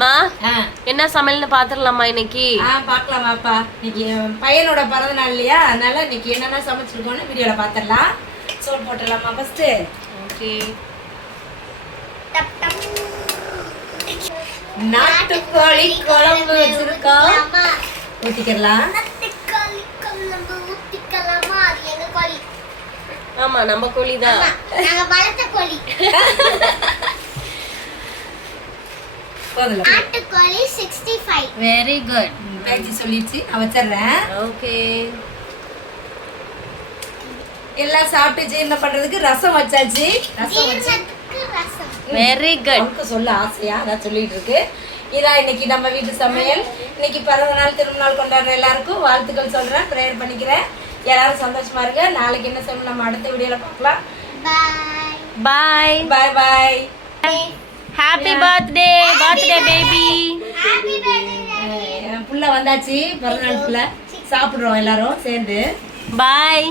மா என்ன சமையல்னு பாத்துடலாமா இன்னைக்கு? பார்க்கலாமாப்பா. இன்னைக்கு பையனோட பிறந்த நாள் இல்லையா, அதனால இன்னைக்கு என்னென்ன சமைச்சிருக்கோன்னு வீடியோல பாத்துடலாம். சோறு போட்டுடலாமா ஃபர்ஸ்ட்? ஓகே. நாட்டுக்கோழி குழம்பு வச்சிருக்கோம், ஊத்திக்கலாம். ஆமா, நம்ம கோழி தான். நாங்க வளர்த்த கோழி. நாட்டுக்கோழி 65. Very good. பேச்சு சொல்லிடுச்சு, நான் வச்சிடுறேன். ஓகே. எல்லாம் சாப்பிட்டு ஜீரணம் பண்றதுக்கு ரசம் வச்சாச்சு. ரசம் வச்சு வெரி குட். நமக்கு சொல்ல ஆசையா அதான் சொல்லிட்டு இருக்கு. இதான் இன்னைக்கு நம்ம வீட்டு சமையல். இன்னைக்கு பிறந்த நாள் திரும்ப நாள் கொண்டாடுற எல்லாருக்கும் வாழ்த்துக்கள் சொல்றேன், ப்ரேயர் பண்ணிக்கிறேன். எல்லாரும் சந்தோஷமா இருங்க. நாளைக்கு என்ன செய்யணும் நம்ம அடுத்த வீடியோல பார்க்கலாம். Bye bye bye. Happy birthday baby. புள்ள வந்தாச்சு, பிறந்த நாள் புள்ள. சாப்பிடுறோம் எல்லாரும் சேர்ந்து. பாய்.